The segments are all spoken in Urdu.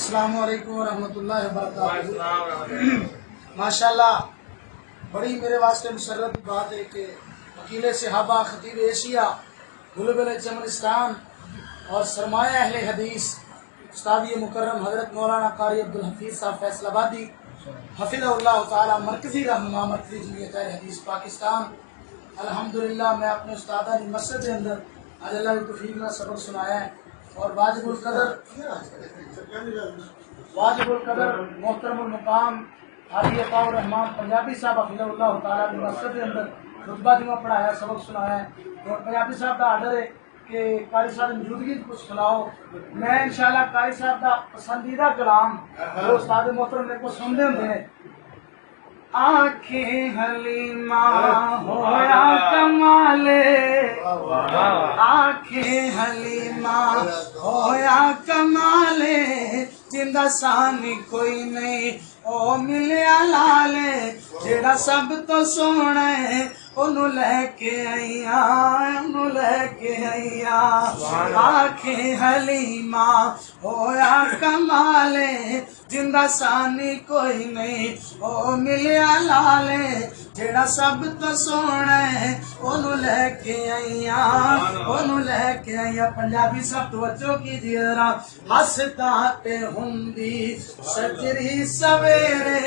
السلام علیکم ورحمۃ اللہ وبرکاتہ۔ ماشاءاللہ بڑی میرے واسطے مسرت کی بات ہے کہ وکیل صحابہ، خطیب ایشیا، بلبل چمنستان اور سرمایہ اہل حدیث استاد مکرم حضرت مولانا قاری عبدالحفیظ صاحب فیصل آبادی حفظہ اللہ تعالی مرکزی رہنما مرکزی جمعیت اہل حدیث پاکستان، الحمدللہ میں اپنے استادانی مسجد کے اندر آج اللہ کی توفیق میں سبق سنایا ہے اور واجب القدر محترم المقام حاجی عطاء الرحمان پنجابی صاحب حفظہ اللہ تعالی نے مسجد کے اندر خطبہ جمعہ پڑھایا، سبق سنایا ہے اور پنجابی صاحب کا آرڈر ہے کہ قاری صاحب موجودگی کچھ سناؤ۔ میں انشاءاللہ قاری صاحب کا پسندیدہ کلام جو استاد محترم میرے کو سنتے ہوتے ہیں، آنکھیں حلیمہ ہویا کمالے، آنکھیں حلیمہ ہویا کمالے، جندہ سانی کوئی نہیں او ملیا لالے، جیڑا سب تو سونا ہے انہوں لے کے آئیاں، انہوں لے کے آئیاں، آنکھیں حلیمہ ہویا کمالے، جندہ سانی کوئی نہیں او ملیا لالے، جیڑا سب تو سونا ہے انہوں لے کے آئیاں، انہوں لے کے آئیاں۔ پنجابی سب توجہ کیجئے ذرا، ہستا تے ہندی سجری سویرے،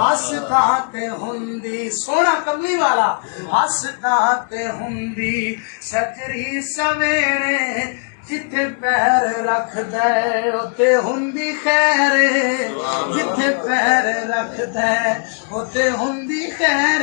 ہستا تے ہندی، سونا کملی والا، ہستا تے ہندی سجری سویرے، جتھے پیر رکھ دے اتے ہندی خیر، جتھے پیر رکھ دے اتے ہندی خیر،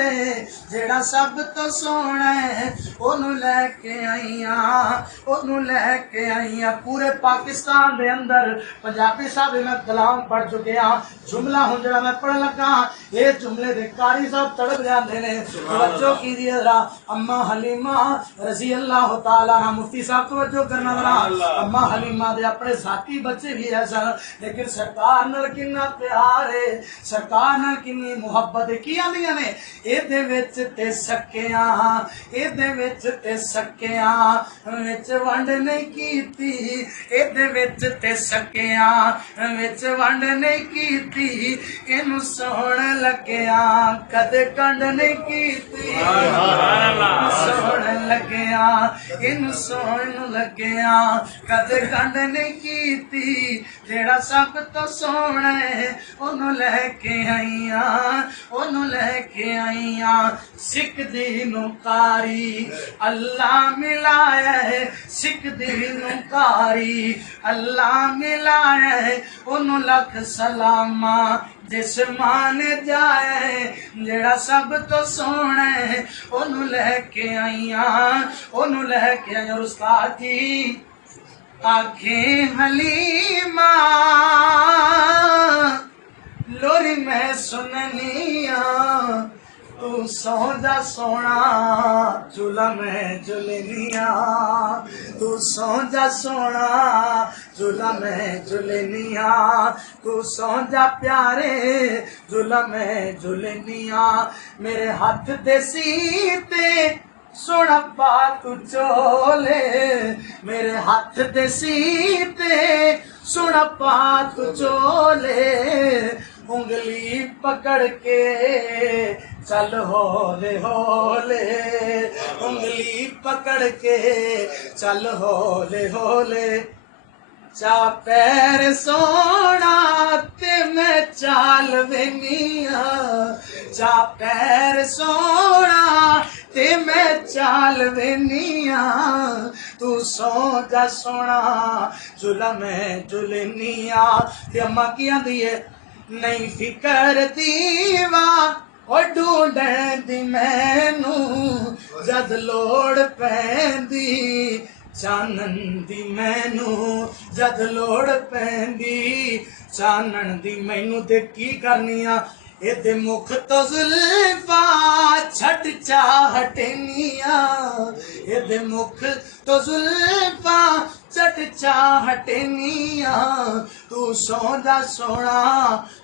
جیڑا سب تو سونا ہے انہوں لے کے آئیاں، انہوں لے کے آئیاں۔ پورے پاکستان دے اندر پنجابی صاحب میں کلام پڑھ چکے ہاں، جملہ ہوں جڑا میں پڑھ لگا یہ جملے دے قاری صاحب تڑپ جاندے نے، توجہ کیجئے ذرا۔ اما حلیمہ رضی اللہ تعالیٰ عنہ، مفتی صاحب توجہ کرنا ذرا، اما حلیمہ دے اپنے ذاتی بچے بھی ہے سن، لیکن سرکار نال کنا پیار ہے، سرکار نال کنی محبت ہے۔ کی آندیاں نے اے دے وچ تے سکیاں، اے دے وچ تے سکیاں وچ ونڈ نہیں کیتی، اے دے وچ تے سکیاں وچ ونڈ نہیں کیتی، اینو سوہن لگیاں کدے کنڈ نہیں کیتی، سوہن لگیاں اینو سوہن لگیاں کدے کنڈ نہیں کیتی، جیڑا سب تو سونا ہے انہوں لے کے آئیاں، انہوں لے کے آئیاں۔ سکھ دینوں قاری اللہ ملایا ہے، سکھ دینوں قاری اللہ ملایا ہے، انہوں لکھ سلامہ جس مانے جائے، جیڑا سب تو سونا ہے انہوں لے کے آئیاں، انہوں لے کے آئیاں۔ اور استاد جی آنکھیں حلیمہ لوری میں سننیاں، تو سو جا سونا جھولا میں جھولنیاں، تو سو جا سونا جھولا میں جھولنیاں، تو سو جا پیارے جھولا میں جھولنیاں، میرے ہاتھ دے سیتے سونا پاک چولے، میرے ہاتھ دے سیتے سونا پاک چولے، انگلی پکڑ کے چل ہولے ہولے، انگلی پکڑ کے چل ہولے ہولے، چا پیر سونا تے میں چال وینیاں، چا پیر سونا تے میں چال وینیاں، تو سو جا سونا جھولا میں جھولنیاں۔ تے اماں کی آندی ہے نہیں فکر دیوا او ڈھونڈن دی مینوں، جد لوڑ پیندی چانن دی مینوں، جد لوڑ پیندی چانن دی مینوں، تے کی کرنیاں اے دے مکھ تو زلفاں چھٹ چاہٹنیاں، اے دے مکھ تو زلفاں چھٹ چاہٹنیاں، تو سو جا سونا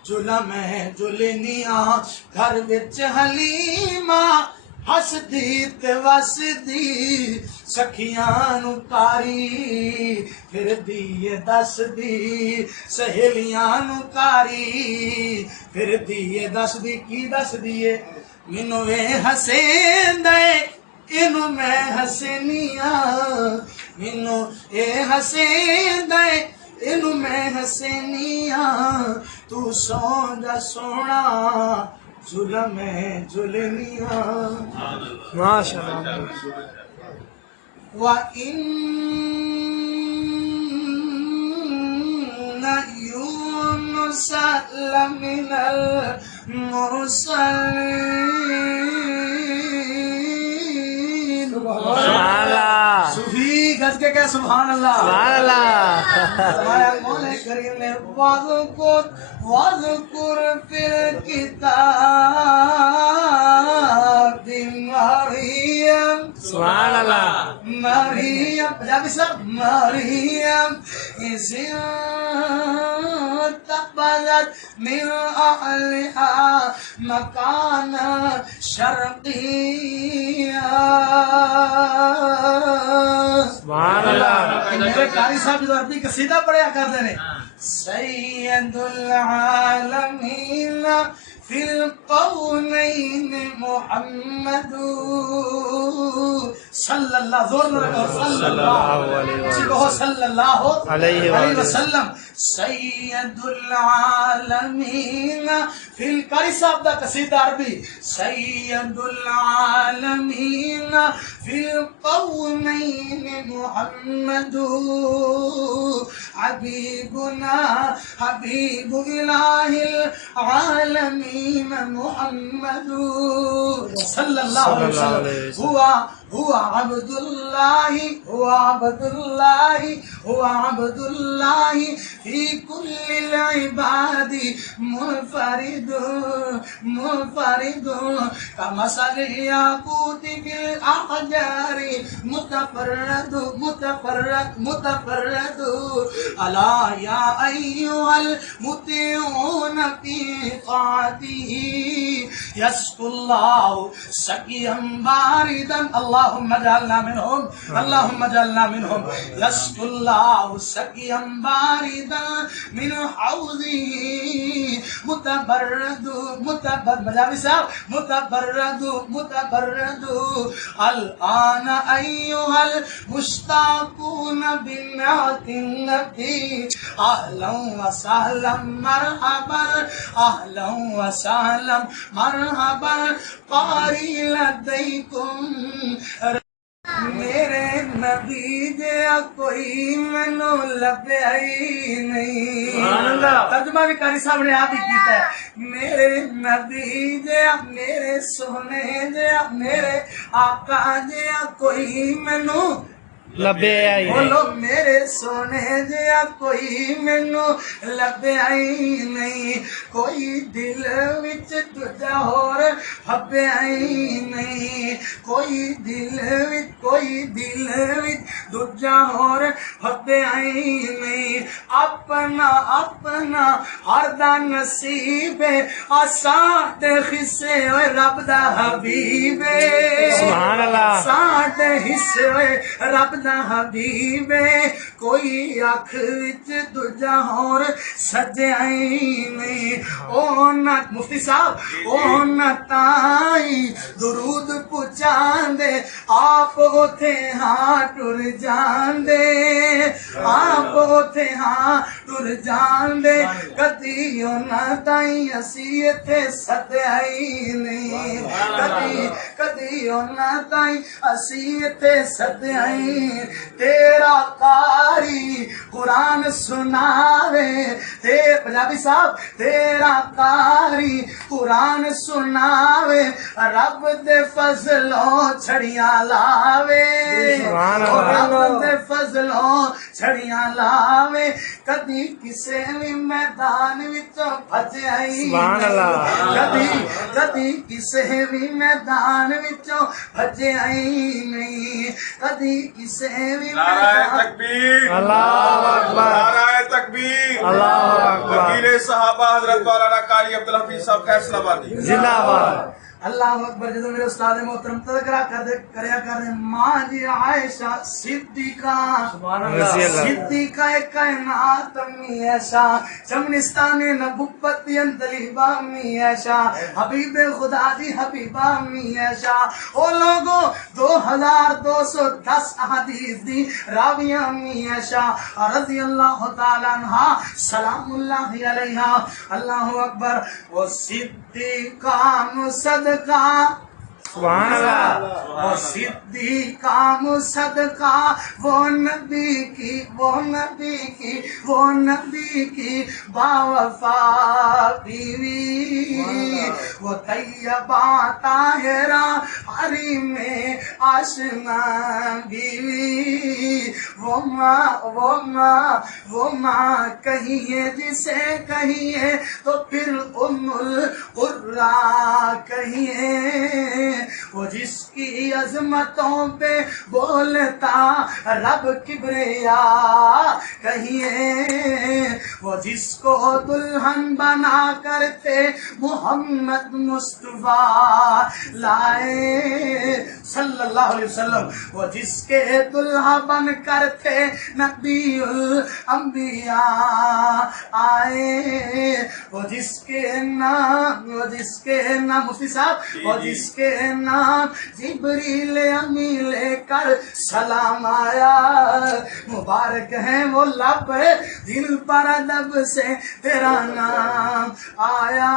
جھولا میں جھولنیاں۔ گھر وچ حلیمہ ہسدی تے وسدی سکھیاں نو کاری پھردی اے دسدی سہیلیاں نو کاری پھردی اے دسدی کی دسدی اے مینوں وے ہسیندا اے اینو میں ہسنیاں مینوں اے ہسیندا اے اینو میں ہسنیاں تو سو جا سونا ظلم جلنیاں ماشاءاللہ وَإِنَّ يُونُسَ لَمِنَ الْمُرْسَلِينَ سبحان اللہ صوفی گز کے کہ سبحان اللہ سبحان اللہ فرمایا مولا کریم نے وَذْكُرْ فِي الْكِتَابِ مریم سبحان اللہ مریم پنجابی صاحب مریم اذ انتبذت من اہلها مکانا شرقیا سبحان اللہ میرے قاری صاحب جو عربی قصیدہ پڑھیا کرتے ہیں سید العالمین فی القونین محمد صلی اللہ زور میں رکھو صلی اللہ صلی اللہ علیہ وسلم سید العالمین فی القاری صاحب دا قصیدہ عربی سید العالمین فی القونین محمد حبیبنا حبیب الہ العالمین محمد صلی اللہ علیہ وسلم هو عبد الله هو عبد الله هو عبد الله في كل العباد منفرد منفرد كمثل الياقوت في الأحجار متفرد متفرد متفرد ألا يا أيها المطيعون في طاعته يسقي الله سقيا باردا اللهم اجعلنا منهم اللهم اجعلنا منهم يسقي الله سقيا باردا من حوضه متبرد متبرد مجاوی صاحب متبرد متبرد الآن أيها المشتاقون بالنعت النبي أهلا وسهلا مرحبا أهلا وسهلا مرحبا قاری لديكم میرے نبی جیا کوئی مینو لبیا ہی نہیں ترجمہ بھی قاری صاحب نے آپ ہی کیتا ہے میرے نبی جیا میرے سونے جیا میرے آقا جیا کوئی مینو لبے آئی بولو میرے سونے جیا کوئی مینو لبیا ہی نہیں کوئی دل وچ دجا ہور ہبیا ہی نہیں کوئی دل وچ دجا ہور ہبیا ہی نہیں اپنا اپنا ہر دا نصیب ساڈے حصے ہوئے رب دا حبیب سبحان اللہ ساڈے حصے ہوئے رب دا حبیب کوئی اکھ وچ دجا ہور سجیا ہی نہیں او نہ مفتی صاحب او نہ تائی درود پہنچاندے آپ اوتھے ہاں ٹر جاندے آپ اوتھے ہاں ٹر جاندے کدی او نہ تائی اسی ایتھے سدیا ہی نہیں کدی او نہ تائی اسی ایتھے سدیا ہی تیرا قاری قرآن سناوے پنجابی صاحب تیرا قاری قرآن سناوے رب دے فضلوں چھڑیاں لاوے رب دے فضلوں چھڑیاں لاوے کدی کسے بھی میدان وچوں بھجیا ہی کدی کسے بھی میدان وچوں بھجیا ہی نہیں کدی کسے بھی نعرہ تکبیر اللہ اکبر نعرہ تکبیر اللہ اکبر وکیل صحابہ حضرت مولانا قاری عبدالحفیظ صاحب فیصلہ آبادی زندہ باد اللہ اکبر جدو میرے استاد محترم تذکرہ کریا کر رہے ماں جی عائشہ صدیقہ رضی اللہ صدیقہ کائنات امی عائشہ چمنستان نبوت انتلیبہ امی عائشہ حبیب خدا دی حبیبہ امی عائشہ او لوگوں 2210 احادیث دی راویہ امی عائشہ رضی اللہ تعالی عنہ سلام اللہ علیہا اللہ اکبر وہ صدیقہ مصدقہ سبحان اللہ وہ صدیقہ مصدقہ وہ نبی کی باوفا بیوی وہ طیبہ طاہرہ حریم آشنا بیوی وہ ماں کہیے جسے کہیے تو پھر ام القرا کہیے وہ جس کی عظمتوں پہ بولتا رب کبریا کہیے وہ جس کو دلہن بنا کرتے محمد مصطفیٰ لائے صلی اللہ علیہ وسلم وہ جس کے دلہا بن کر تھے نبی الانبیاء آئے وہ جس کے نام مفتی صاحب وہ جس کے نام جبریل امی لے کر سلام آیا مبارک ہے وہ لب دل پر ادب سے تیرا نام آیا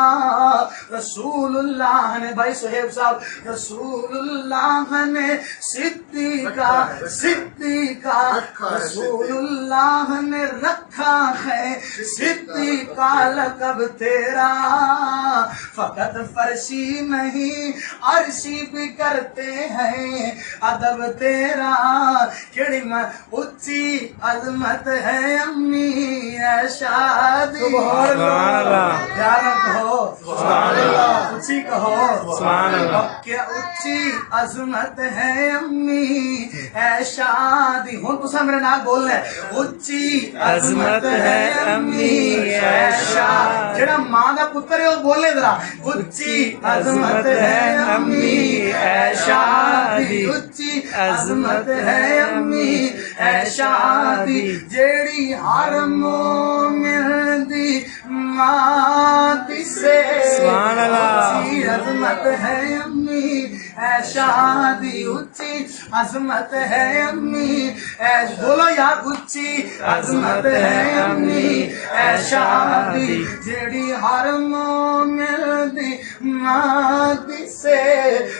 رسول اللہ نے بھائی سہیب صاحب رسول اللہ نے صدیقہ رسول اللہ نے رکھا ہے صدیقہ لقب تیرا فقط فرشی نہیں عرشی بھی کرتے ہیں ادب تیرا کیڑی میں اچھی عظمت ہے امی عائشہ دی سبحان اللہ پیارا کہو سبحان اللہ اچھی کہو سبحان اللہ کیا اچھی عظمت ہے امی عائشہ دی ہن تساں میرے نال بولنا ہے اچھی عظمت ہے امی عائشہ جڑا ماں دا پتر ہے وہ بولے ذرا اچھی عظمت ہے امی عائشہ دی اچھی عظمت ہے امی عائشہ دی جیڑی ہر مومن دی ماں دی سے سبحان اللہ اچھی عظمت ہے امی عائشہ دی اچھی عظمت ہے امی عائشہ بولو یار اچھی عظمت ہے امی عائشہ دی جیڑی ہر مومن دی ماں دی سے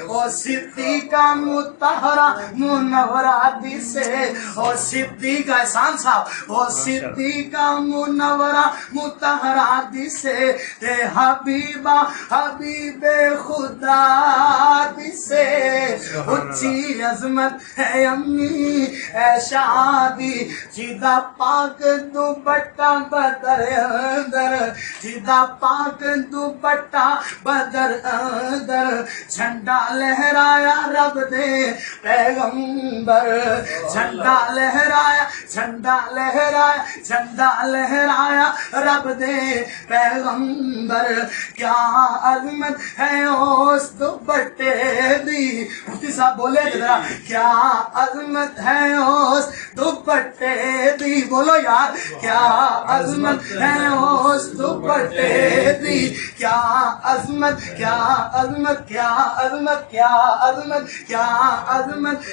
او صدیقہ مطہرہ منورہ دی سے او صدیقہ احسان صاحب او صدیقہ منورہ مطہرہ دی سے تے حبیبہ حبیب خدا دی سے اچھی عظمت ہے امی عائشہ دی جیدہ پاک دوپٹہ بدر اندر جیدہ پاک دوپٹہ بدر اندر جھنڈا لہرایا رب دے پیغمبر جھنڈا لہرایا رب دے پیغمبر کیا عظمت ہے اس دوپٹے دی مفتی صاحب بولے ذرا کیا عظمت ہے اس دوپٹے دی بولو یار کیا عظمت ہے اس دوپٹے دی کیا عظمت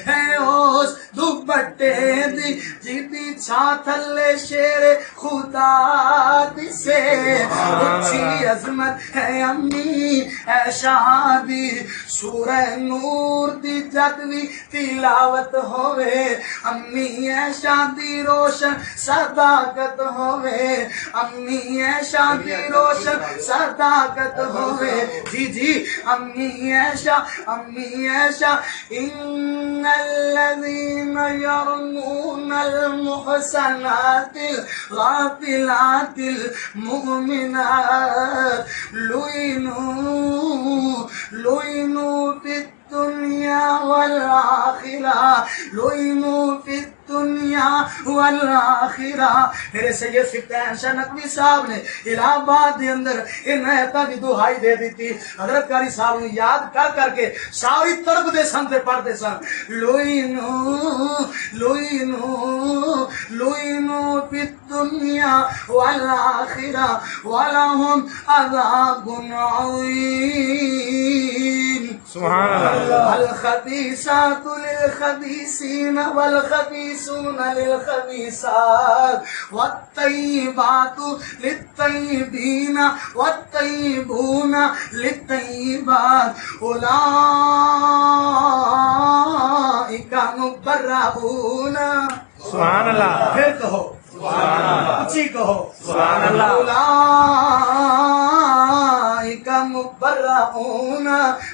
ہے اس دوپٹے دی جیدی چھا تھلے شیر خدا دی سے اچھی عظمت ہے امی عائشہ دی سورہ نور دی جد بھی تلاوت ہوئے امی عائشہ دی روشن صداقت ہوئے امی عائشہ دی روشن صداقت ہوئے جی امی عائشہ ان الذین یرمون المحصنات الغافلات المؤمنات لعنوا فی الدنیا والآخرہ لعنوا فی الدنیا والآخرہ. میرے سید فتح شاہ نقوی صاحب نے الہ آباد دے اندر ان ایتاں دی دہائی دے دیتی. حضرت قاری صاحب نے یاد کر کر کے ساری تڑپ دے سن تے پڑھتے سن. لوئنو فی الدنیا والآخرہ ولہم عذاب عظیم. سبحان اللہ. الخبیثات للخبیثین والخبیثون للخبیثات والطیبات للطیبین والطیبون للطیبات اولئک مبرؤون. سبحان اللہ. پھر کہو سبحان اللہ. اچھی کہو سبحان اللہ. اولئک مبرؤون.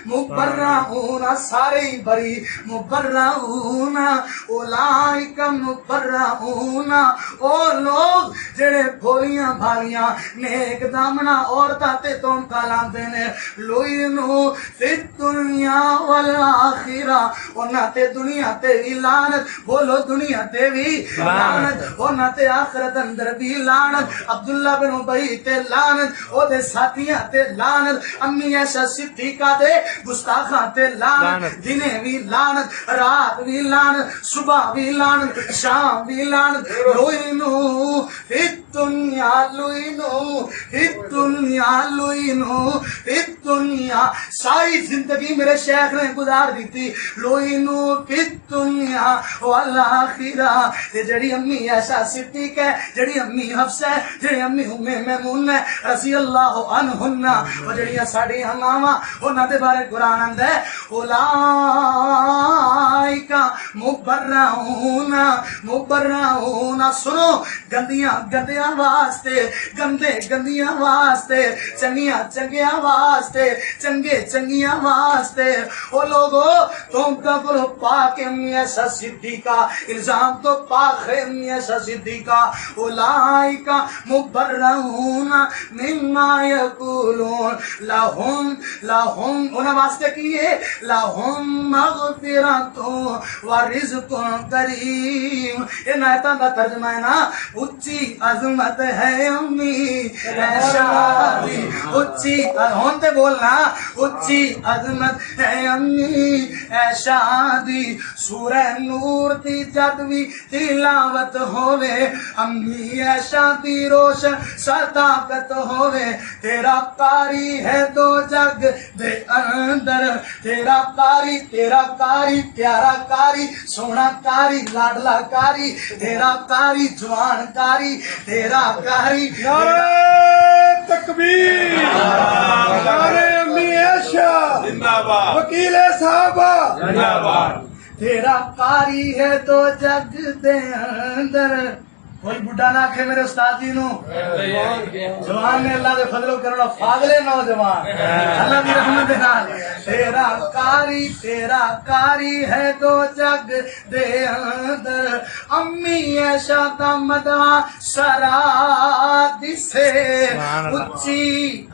مبرؤون سارے ہی بری. مبرؤون اولئک مبرؤون او لوگ جڑے بھولیاں بھالیاں نیک دامنا عورتاں تے تہمتاں لاندے نے. لوئنو فی الدنیا والآخرہ. انہاں تے دنیا تے بھی لعنت. بولو دنیا تے بھی لعنت. انہاں تے آخرت اندر بھی لعنت. عبداللہ بن ابی تے لعنت. او دے ساتھیاں تے لعنت. امی عائشہ صدیقہ تے گستاخاں تے لعنت. دنے بھی لعنت, رات بھی لعنت, صبح بھی لعنت, شام بھی لعنت. لوئنو فی الدنیا. لوئنو فی الدنیا. لوئنو فی الدنیا. ساری زندگی میرے شیخ نے گزار دیتی. لوئنو فی الدنیا والآخرہ. تے جڑی امی عائشہ صدیق ہے, جڑی امی حفصہ ہے, جڑی امی ام میمون ہے رضی اللہ عنہن, اور جڑیاں ساڈیاں ماواں انہاں دے بارے قرآن آندا ہے اولئک مبرؤون. مبرؤون سنو, گندیاں گندیاں واسطے, گندے گندیاں واسطے, چنگیاں چنگیاں واسطے, چنگے چنگیاں واسطے. او لوگو تم کا کو پاک امی عائشہ صدیقہ, الزام تو پاک ہے امی عائشہ صدیقہ. اولئک مبرؤون مما یقولون. لہم انہاں واسطے کیے لہم مغفرۃ ورزق کریم. ان آیتاں دا ترجمہ ہے نا, اچھی عظمت ہے امی عائشہ دی. اچھی ہون تے بولنا, اچھی عظمت ہے امی عائشہ دی. سورہ نور دی جد وی تلاوت ہووے, امی عائشہ دی روشن صداقت ہووے. تیرا قاری ہے دو جگ دے اندر. تیرا قاری پیارا قاری, سونا قاری, لاڈلا قاری. تیرا قاری جوان قاری, تیرا قاری. نعرہ تکبیر. نعرہ امی عائشہ زندہ باد. وکیل صحابہ. زندہ باد. تیرا قاری ہے تو جگ دے اندر. کوئی بڈھا نہ آکھے میرے استاد جی نو, جوان نے اللہ دے فضل و کرم فاضلے نوجوان اللہ دی رحمت نال. تیرا قاری ہے تو جگ دے اندر. امی عائشہ دا مدح سرا دسے. اچھی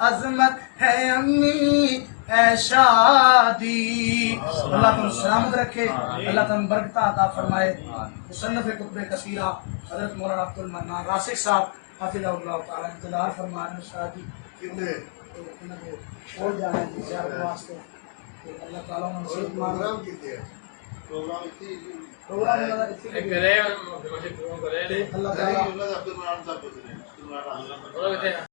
عظمت ہے امی عائشہ دی. اللہ تم سلامت رکھے, اللہ تم برکتہ عطا فرمائے. مصنف کتب کثیرہ حضرت مولانا عبد المنان راسخ صاحب حافظہ اللہ تعالی انتظار فرمائے. شاہ جی اور جانا جی زیارت واسطے. اللہ تعالیٰ نے نصیب مان. پروگرام اللہ تعالیٰ